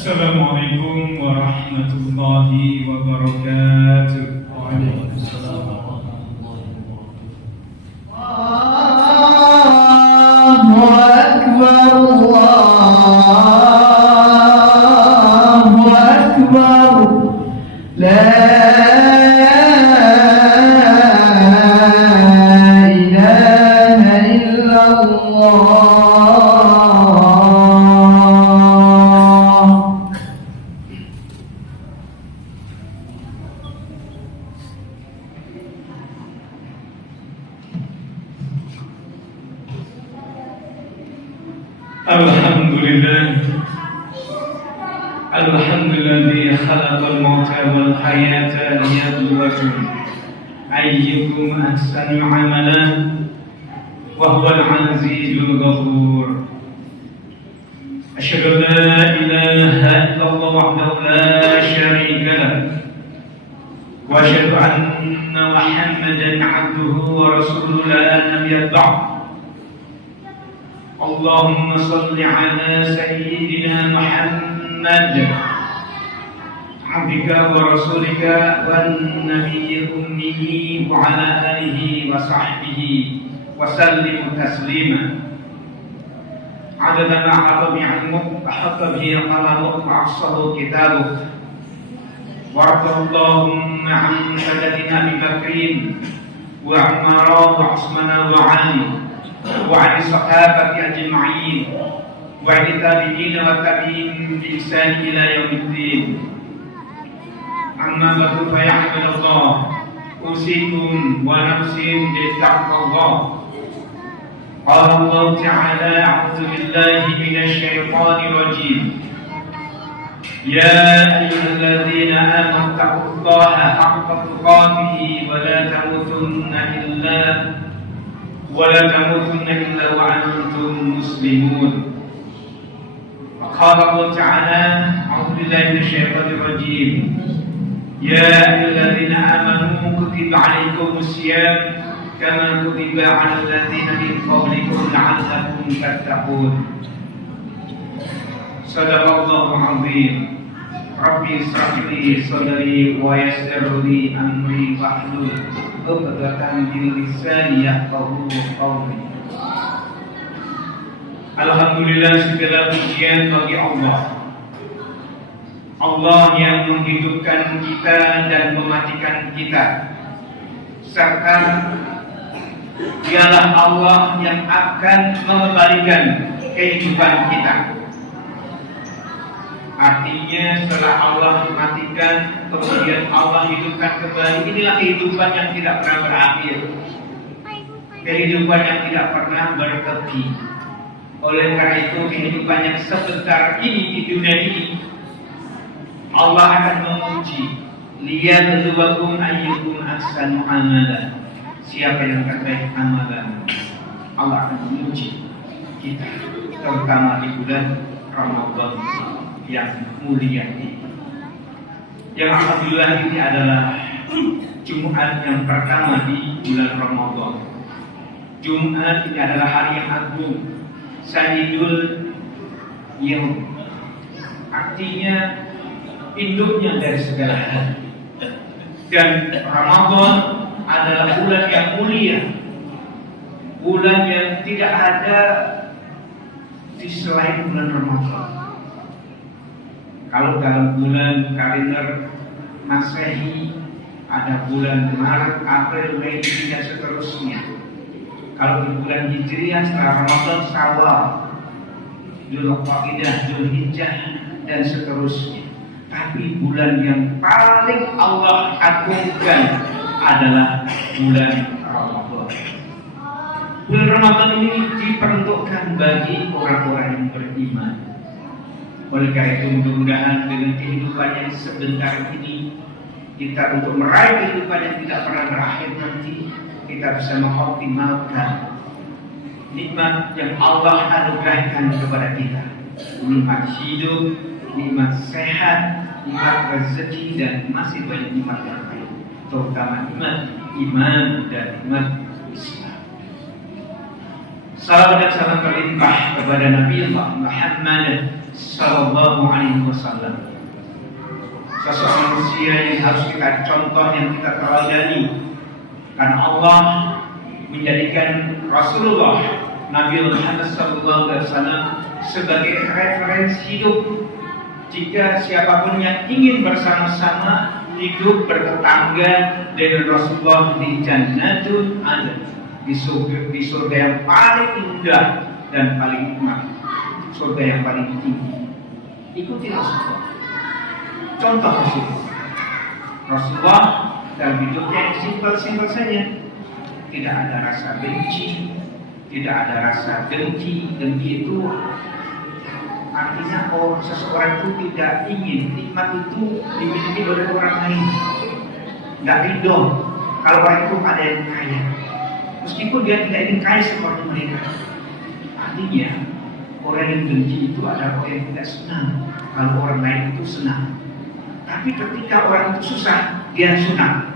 Assalamualaikum warahmatullahi wabarakatuh. Waalaikumsalam warahmatullahi wabarakatuh. Allahu Akbar, Allahu Akbar, la ilaha illallah. Alhamdulillah khalaqal mauta wal hayata liyabluwakum ayyukum ahsanu amalan wa huwal azizul ghafur. Asyhadu an la ilaha illallah wahdahu la syarika lah wa asyhadu anna Muhammadan abduhu wa rasuluhu la nabiyya ba'd. Allahumma salli ala sayyidina Muhammad abdika wa rasulika wan nabiyyi ummi wa ala alihi wa sahbihi wa sallim taslima. Adada ma hatta bi'ilmuk wa hatta bihi qalamuk wa ahsahu kitabuk. Warahmatullahumma an sayyidina Abi Bakrin wa Umar wa Utsman wa Ali وعن الصحابة أجمعين وعن التابعين والتابعين بإحسان إلى يوم الدين. أما بعد فيا عباد الله أوصيكم ونفسي بتقوى الله. قال الله تعالى: أعوذ بالله من الشيطان الرجيم. يا أيها الذين آمنوا اتقوا الله حق تقاته ولا تموتن إلا وأنتم مسلمون. وقال الله تعالى: أعوذ بالله من الشيطان الرجيم. يا أيها الذين آمنوا كتب عليكم الصيام كما كتب على الذين من قبلكم لعلكم تتقون. صدق الله العظيم. Rabbi ishrah li sadri wa yassir li amri wahlul 'uqdatam min lisani yafqahu qawli. Alhamdulillah, segala pujian bagi Allah. Allah yang menghidupkan kita dan mematikan kita, serta dialah Allah yang akan mengembalikan kehidupan kita. Artinya setelah Allah matikan, kemudian Allah hidupkan kembali. Inilah kehidupan yang tidak pernah berakhir, kehidupan yang tidak pernah berhenti. Oleh karena itu, kehidupan yang sebentar ini di dunia ini, Allah akan menguji. Liyabluwakum ayyukum ahsanu amalan. Siapa yang terbaik amalan, Allah akan menguji kita, terutama di bulan Ramadan yang mulia ini. Yang alhamdulillah ini adalah Jumat yang pertama di bulan Ramadan. Jumat ini adalah hari yang agung, Sayyidul Yaum. Artinya induknya dari segala hari. Dan Ramadan adalah bulan yang mulia, bulan yang tidak ada di selain bulan Ramadan. Kalau dalam bulan kalender Masehi ada bulan Maret, April, Mei, dan seterusnya. Kalau di bulan Hijriah setelah Ramadan, Syawal, Dzulqa'dah, Dzulhijjah, dan seterusnya. Tapi bulan yang paling Allah agungkan adalah bulan Ramadan. Bulan Ramadan ini diperuntukkan bagi orang-orang yang beriman. Oleh karena itu, mudah-mudahan dengan kehidupan yang sebentar ini, kita untuk meraih kehidupan yang tidak pernah berakhir nanti, kita bisa mengoptimalkan nikmat yang Allah anugerahkan kepada kita. Nikmat hidup, nikmat sehat, nikmat rezeki, dan masih banyak nikmat yang lain, terutama nikmat iman dan nikmat Islam. Salam dan salam berlimpah kepada Nabi Allah Muhammad Sallallahu Alaihi Wasallam. Sosok manusia yang harus kita contoh, yang kita teladani, karena Allah menjadikan Rasulullah Nabi Muhammad SAW sebagai referensi hidup. Jika siapapun yang ingin bersama-sama hidup bertetangga dengan Rasulullah di Jannatul Adn, di surga yang paling indah dan paling nikmat, surga yang paling tinggi, ikuti Rasulullah. Contoh Rasulullah dalam hidupnya yang simpel-simpel saja. Tidak ada rasa benci, tidak ada rasa dengki. Dengki itu artinya seseorang itu tidak ingin nikmat itu dimiliki oleh orang lain. Tidak ridho kalau orang itu ada yang kaya, meskipun dia tidak ingin kaya seperti mereka. Artinya orang yang dengki itu adalah orang yang tidak senang kalau orang lain itu senang. Tapi ketika orang itu susah, dia senang.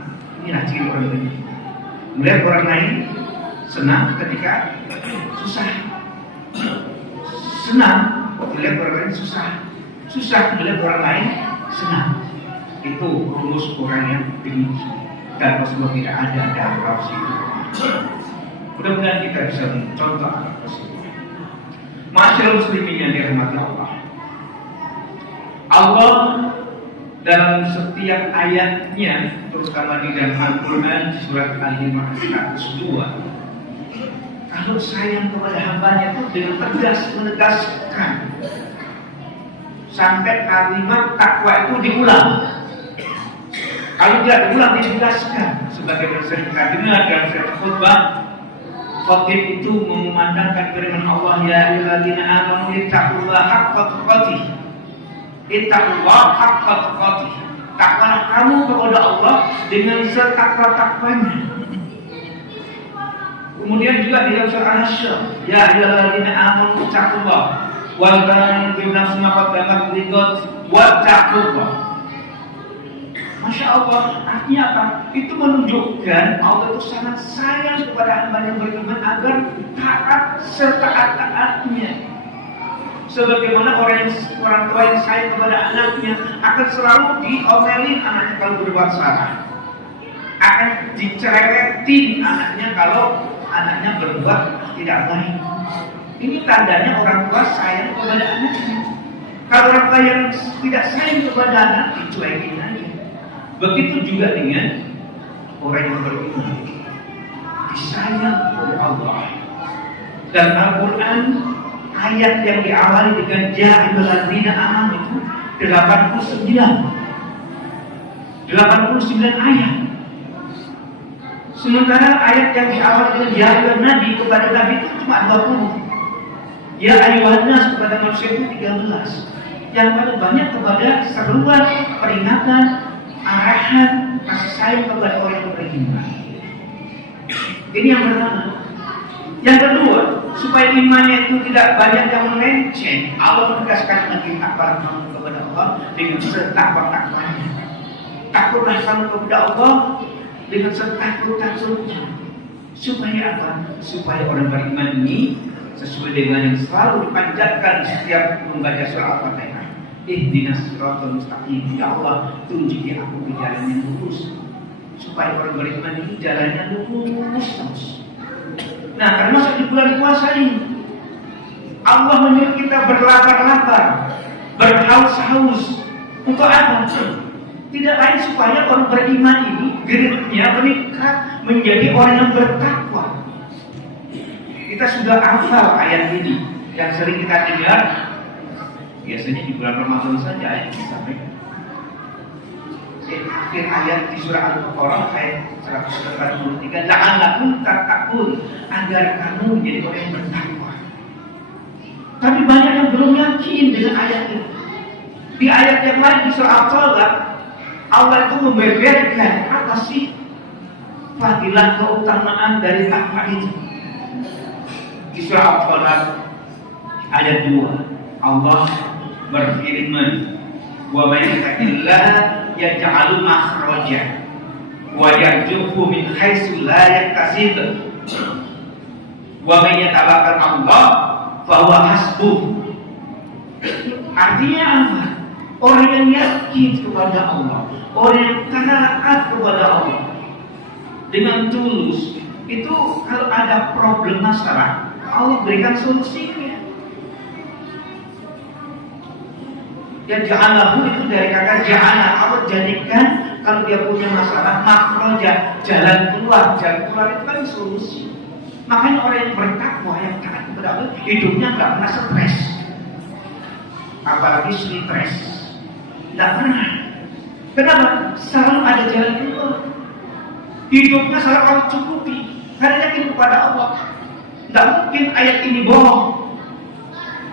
Inilah ciri orang dengki. Melihat orang lain senang ketika susah, senang melihat orang lain susah, susah melihat orang lain senang. Itu rumus orang yang dengki, dan Rasulullah tidak ada dalam Rasul. Mudah-mudahan kita bisa mencontoh Rasulullah. Masyaallah muslimin yang dirahmati Allah. Allah dalam setiap ayatnya, terutama di dalam Al-Quran surat Al-Imran 102, kalau sayang kepada hambanya itu dengan tegas menegaskan sampai kalimat takwa itu diulang. Kalau tidak diulang, dijelaskan. Sebagaimana sering kita dengar dalam surat khutbah, khotib itu memandangkan firman Allah, ya ayyuhalladzina amanu ittaqullaha haqqa tuqatih. Ittaqullah haqqa tuqatih. Takwalah kamu kepada Allah dengan setakwa-takwanya. Kemudian juga di dalam surah Al-Hasyr, ya ayyuhalladzina amanu ittaqullah wal tanzur nafsun ma qaddamat lighad wattaqullah. Masya Allah, artinya apa? Itu menunjukkan Allah itu sangat sayang kepada hamba yang beriman agar taat setaat-taatnya. Sebagaimana orang tua yang sayang kepada anaknya akan selalu diomelin anaknya kalau berbuat salah, akan dicerewetin anaknya kalau anaknya berbuat tidak baik. Ini tandanya orang tua sayang kepada anaknya. Kalau orang tua yang tidak sayang kepada anak, dicuekin aja. Begitu juga dengan orang yang beriman, disayang oleh Allah. Dan Al-Quran ayat yang diawali dengan ya ayyuhalladzina amanu itu 89 ayat. Sementara ayat yang diawali dengan ya ayyuhan nabi kepada Nabi itu cuma 20. Ya ayyuhan nas kepada manusia itu 13. Yang paling banyak kepada seruan, peringatan, arahan, kasih sayang kepada orang yang beriman. Ini yang pertama. Yang kedua, supaya imannya itu tidak banyak yang melenceng, Allah menegaskan lagi takwa kamu kepada Allah dengan setakwa-takwanya. Takutlah kamu kepada Allah dengan setakut-takutnya. Supaya apa? Supaya orang beriman ini sesuai dengan yang selalu dipanjatkan setiap membaca surah Al-Fatihah. Ihdinas siratal mustaqim. Ya Allah, tunjuki aku ke jalan yang lurus. Supaya orang beriman ini jalannya lurus terus. Nah, termasuk di bulan puasa ini, Allah menyuruh kita berlapar-lapar, berhaus-haus. Untuk apa? Tidak lain supaya orang beriman ini geraknya meningkat menjadi orang yang bertakwa. Kita sudah hafal ayat ini yang sering kita dengar. Biasanya di bulan Ramadan saja ayat ini disampaikan. Akhir ayat di surah Al-Baqarah ayat 143, la'allakum tattaqun, agar kamu menjadi orang yang bertakwa. Tapi banyak yang belum yakin dengan ayat ini. Di ayat yang lain di surah Al-Talaq, Allah itu membeberkan apa sih fadilah keutamaan dari takwa itu. Di surah Al-Talaq ayat 2, Allah berfirman, wa may yattaqillaha yaj'al makhraja wa yarzuqhu min haitsu la yahtasib wa may yatawakkal 'ala Allah fa huwa hasbuh. Artinya apa? Orang yang yakin kepada Allah, orang yang taat kepada Allah dengan tulus, itu kalau ada problem masalah, Allah berikan solusinya. Ya ja'alahu itu dari kata ja'ala, Allah jadikan kalau dia punya masalah makroja, jalan keluar itu kan solusi. Makanya orang yang bertakwa, yang taat kepada Allah, hidupnya nggak pernah stres, apalagi stres, nggak pernah. Kenapa? Selalu ada jalan keluar. Hidupnya selalu Allah cukupi karena yakin kepada Allah. Nggak mungkin ayat ini bohong.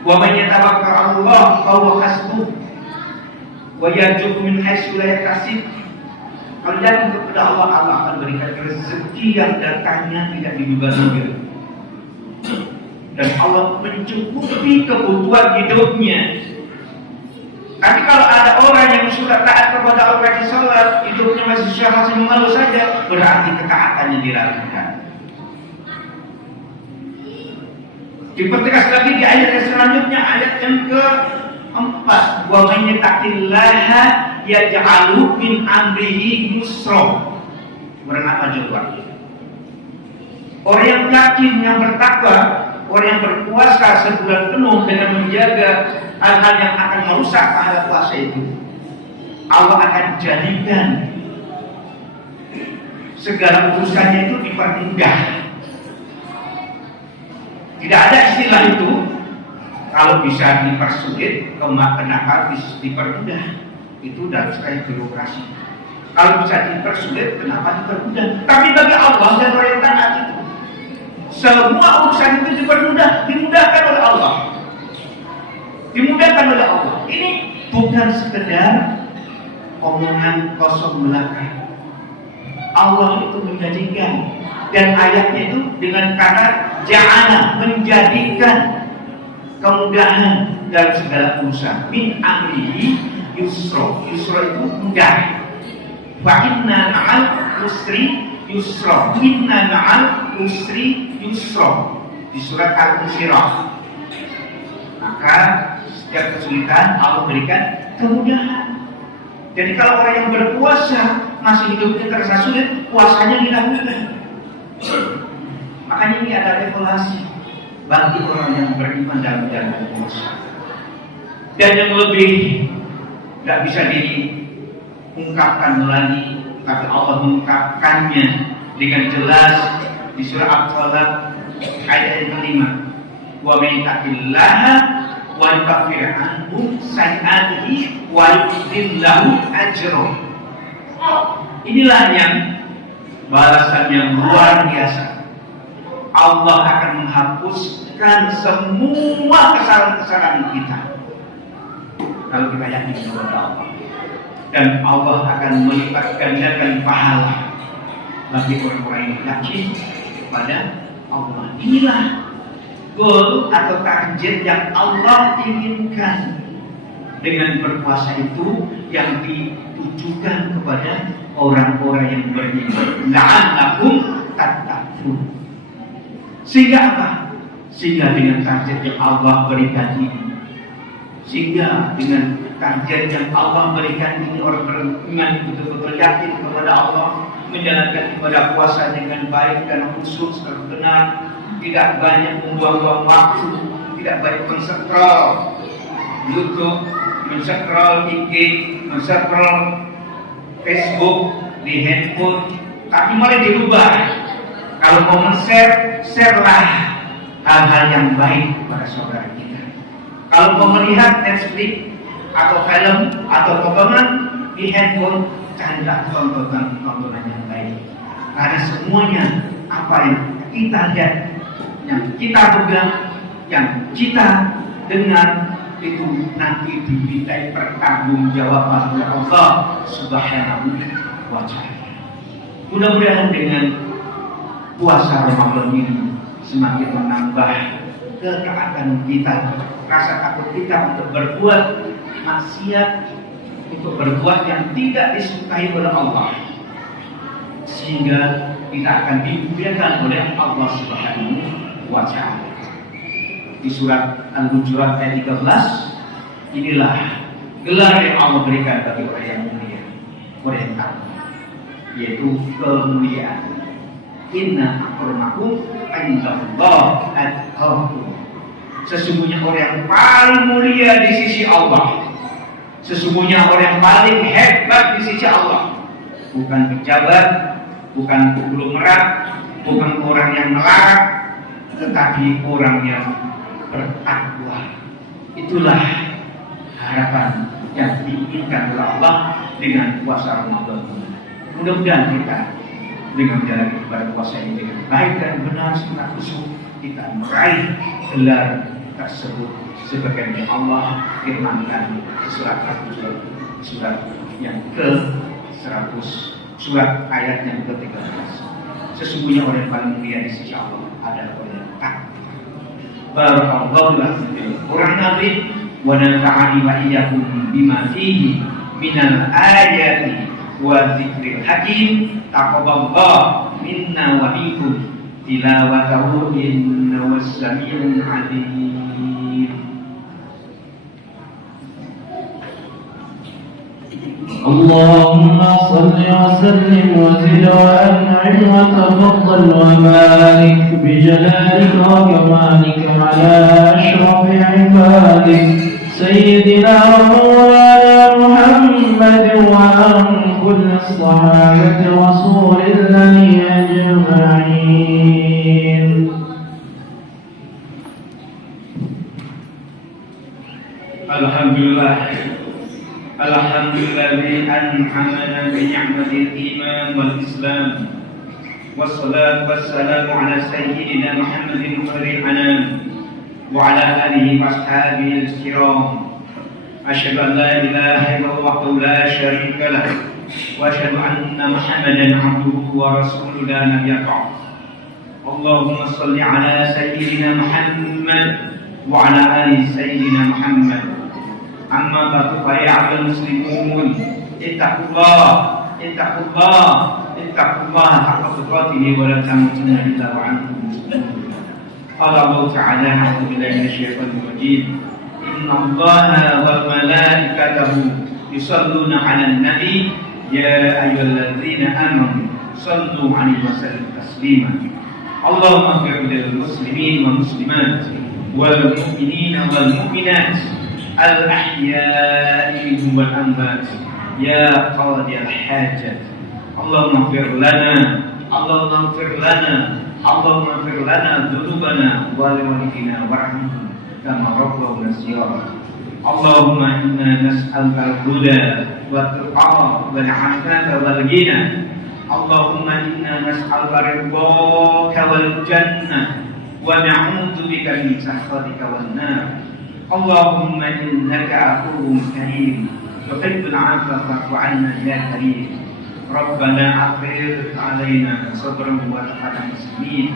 Wa man yatawakkal 'ala Allah fa huwa hasbuh wa yarzuqhu min haitsu la yahtasib. Kalau yakin kepada Allah, Allah akan berikan rezeki yang datangnya tidak diduga-duga. Dan Allah mencukupi kebutuhan hidupnya. Tapi kalau ada orang yang sudah taat kepada Allah, rajin sholat, hidupnya masih mengeluh saja, berarti ketaatannya diragukan. Dipertegas lagi di ayat yang selanjutnya, ayat yang keempat, wa man yattaqillaha yaj'alu min amrihi yusra. Berapa jawaban? Orang yang yakin, yang bertakwa, orang yang berpuasa sebulan penuh dengan menjaga hal-hal yang akan merusak pahala puasa itu, Allah akan jadikan segala urusannya itu dipermudah. Tidak ada istilah itu. Kalau bisa dipersulit, kenapa dipermudah? Itu dalam sekali birokrasi. Kalau bisa dipersulit, kenapa dipermudah? Tapi bagi Allah dan orang yang taat itu, semua urusan itu dimudahkan oleh Allah. Dimudahkan oleh Allah. Ini bukan sekedar omongan kosong belaka. Allah itu menjadikan, dan ayatnya itu dengan kata ja'ala, menjadikan kemudahan dalam segala urusan. Min amrihi yusra. Yusra itu mudah. Fa inna ma'al usri yusra. Inna ma'al usri yusra. Di surat Al-Insyirah. Maka setiap kesulitan Allah berikan kemudahan. Jadi kalau orang yang berpuasa masih hidupnya terasa sulit, puasanya didahulukan. Makanya ini ada evaluasi bagi orang yang beriman dalam jalan puasa. Dan yang lebih tidak bisa diungkapkan lagi, tapi Allah mengungkapkannya dengan jelas di surah Al-Falaq ayat yang kelima. Wa man yattaqillaha wa yukaffir anhu sayyi'atihi wa yu'ti lahu ajra. Inilah yang balasan yang luar biasa. Allah akan menghapuskan semua kesalahan-kesalahan kita kalau kita yakin kepada Allah. Dan Allah akan melipat gandakan pahala bagi orang-orang yang yakin kepada Allah. Inilah goal atau target yang Allah inginkan dengan berpuasa itu, yang ditujukan kepada orang-orang yang beriman. La'allakum tattaqun. Sehingga apa? Sehingga dengan target yang Allah berikan ini, sehingga dengan target yang Allah berikan ini, orang beriman betul-betul yakin kepada Allah, menjalankan ibadah puasa dengan baik dan khusyuk serta benar, tidak banyak membuang-buang waktu, tidak banyak men-scroll YouTube, men-scroll IG, men-scroll Facebook di handphone, tapi malah dirubah. Kalau mau men-share, sharelah hal-hal yang baik kepada saudara kita. Kalau mau melihat Netflix atau film atau tontonan di handphone, carilah tontonan yang baik. Karena semuanya apa yang kita lihat, yang kita pegang, yang kita dengar, itu nanti dimintai pertanggungjawaban oleh Allah Subhanahu wa Ta'ala. Mudah-mudahan dengan puasa Ramadan ini semakin menambah ketaatan kita, rasa takut kita untuk berbuat maksiat, untuk berbuat yang tidak disukai oleh Allah, sehingga kita akan dimuliakan oleh Allah Subhanahu wa Ta'ala. Di surat Al-Hujurat ayat 13, Inilah gelar yang Allah berikan bagi orang yang mulia, orang yang takwa, yaitu kemuliaan. Inna akramakum indallah atqakum. Sesungguhnya orang yang paling mulia di sisi Allah, sesungguhnya orang yang paling hebat di sisi Allah, bukan pejabat, bukan konglomerat, bukan orang yang melarat, tetapi orang yang bertakwa. Itulah harapan yang diinginkan oleh Allah dengan puasa Ramadan. Mudah-mudahan kita dengan menjalani ibadah puasa ini dengan baik dan benar secara khusyuk, kita meraih gelar tersebut sebagaimana Allah firmankan di surat Al-Baqarah, surat yang ke-100, surat ayat yang ke-13. Sesungguhnya orang yang paling mulia di sisi Allah adalah orang yang takwa. Barakallahu lakum fil Qur'an azim wa nafa'ani wa iyyakum bima fihi minal ayati wa dzikril hakim. Taqabbalallahu minna wa minkum tilawatahu innahu was-sami'ul 'alim. اللهم صل وسلم وزد وأنعم وتفضل وبارك بجلالك وكمالك على أشرف عبادك سيدنا ومولانا محمد وعن كل الصحابة رسول الله أجمعين. Alhamdulillah. Alhamdulillahi an'amana bi ni'matil iman wal islam. Wassalatu wassalamu ala sayyidina Muhammadin khairil anam wa ala alihi wa ashabihi al-kiram. Asyhadu an la ilaha illallah wahdahu la syarika lah wa asyhadu anna Muhammadan 'abduhu wa rasuluhu la nabiyya ba'd. Allahumma shalli ala sayyidina Muhammad wa ala ali sayyidina Muhammad. Amma ba'du fa ya ayyuhal muslimun ittaqullah haqqa tuqatih wa la tamutunna illa wa antum muslimun. Qala Allah ta'ala a'udzu billahi minasyaitonir rajim. Inna Allaha wa malaikatahu yusalluna 'alan nabi ya ayyuhalladzina amanu sallu 'alaihi wa sallimu taslima. Allahumma ighfir lil muslimin wal muslimat wal mu'minina wal mu'minat al-ahya'i minhum wal amwat ya qadiyal hajat. Allahumma ighfir lana dhunubana wa liwalidina warhamhum kama rabbawna shighara. Allahumma inna nas'aluka al-huda wat tuqa wal 'afata wal ghina. Allahumma inna nas'aluka ridhaka wal jannah wa na'udzu bika min sakhatika wan nar. Allahumma innaka afuwwun karim tuhibbul 'afwa fa'fu 'anna ya karim. Rabbana afrigh 'alaina sabran wa taqabbal muslimin.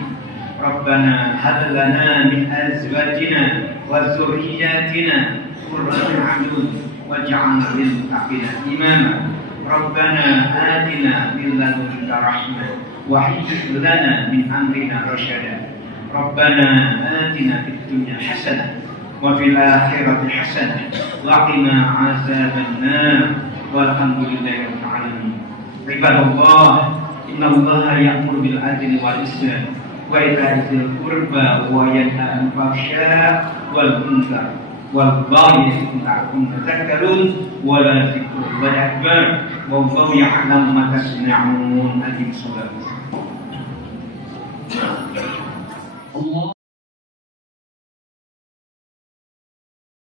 Rabbana hab lana min azwajina wa dhurriyyatina qurrata a'yun waj'alna lil muttaqina imama. Rabbana atina min ladunka rahmah wa hayyi' lana min amrina rasyada. Rabbana atina fid dunya hasanah wa fil akhirati hasanah wa qina 'adzaban nar. Walhamdulillahi rabbil alamin. Ibadallah, innallaha ya'muru bil 'adli wal ihsan wa ita'i dzil qurba wa yanha 'anil fahsya'i wal munkar wal baghi la'allakum tadhakkarun wa la dzikrullahi akbar wallahu ya'lamu ma tasna'un. Aqim shalah.